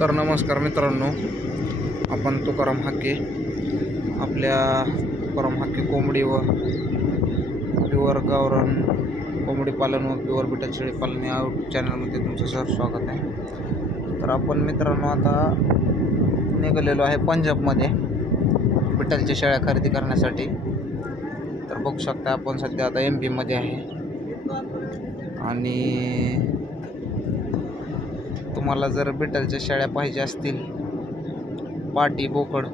तर नमस्कार मित्रांनो आपण तुकाराम हाके आपल्या तुकाराम हाके कोंबडी व प्युअर गावरान कोंबडी पालन व प्युअर बिटल शेळी पालन या चॅनलमध्ये तुमचं सर स्वागत आहे. तर आपण मित्रांनो आता निघालेलो आहे पंजाबमध्ये बिटलच्या शेळ्या खरेदी करण्यासाठी. तर बघू शकता आपण सध्या आता एम पीमध्ये आहे. आणि तुम्हाला जर बिटलच्या शेळ्या पाहिजे असतील पाटी बोकड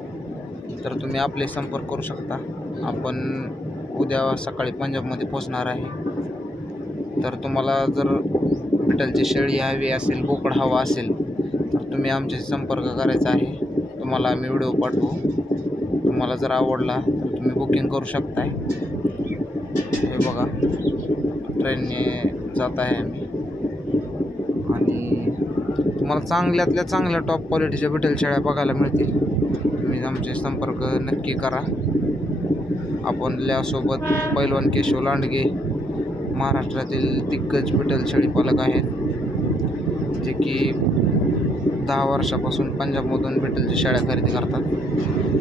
तर तुम्ही आपले संपर्क करू शकता. आपण उद्या सकाळी पंजाबमध्ये पोचणार आहे. तर तुम्हाला जर बिटलची शेळी हवी असेल बोकड हवा असेल तर तुम्ही आमच्याशी संपर्क करायचा आहे. तुम्हाला आम्ही व्हिडिओ पाठवू. तुम्हाला जर आवडला तर तुम्ही बुकिंग करू शकताय. हे बघा ट्रेनने जात आहे आम्ही. तुम्हाला चांगल्यातल्या चांगल्या टॉप क्वालिटीच्या बिटल शेळ्या बघायला मिळतील. तुम्ही आमचे संपर्क नक्की करा. आपल्यासोबत पैलवान केशव लांडगे महाराष्ट्रातील दिग्गज बिटल शेळी पालक आहेत. जे की दहा वर्षापासून पंजाबमधून बिटलच्या शेळ्या खरेदी करतात.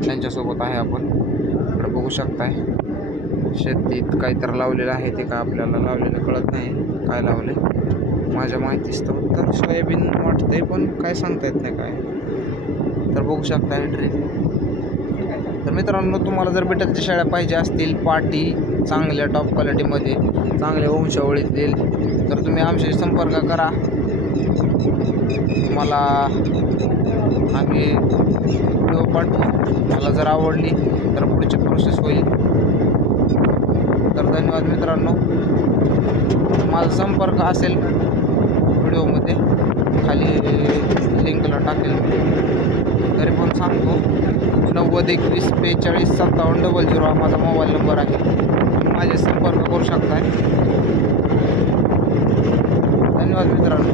त्यांच्यासोबत आहे आपण. इकडे बघू शकताय. शेतीत काहीतरी लावलेलं आहे ते का आपल्याला लावलेलं कळत नाही. काय लावले माझ्या माहितीच तर. सोयाबीन वाटते पण काय सांगता येत नाही काय. तर बघू शकता हे ट्रेन तर मित्रांनो तुम्हाला जर बिटलच्या शाळा पाहिजे असतील पाटी चांगल्या टॉप क्वालिटीमध्ये चांगल्या वंशावळीतील तर तुम्ही आमच्याशी संपर्क करा. तुम्हाला आम्ही व्हिडिओ पाठवू. मला जर आवडली तर पुढची प्रोसेस होईल. तर धन्यवाद मित्रांनो. माझा संपर्क असेल व्हिडिओमध्ये खाली लिंकला टाकेल तरी पण सांगतो नव्वद एकवीस बेचाळीस सत्तावन्न डबल झिरो हा माझा मोबाईल नंबर आहे. माझे संपर्क करू शकताय. धन्यवाद मित्रांनो.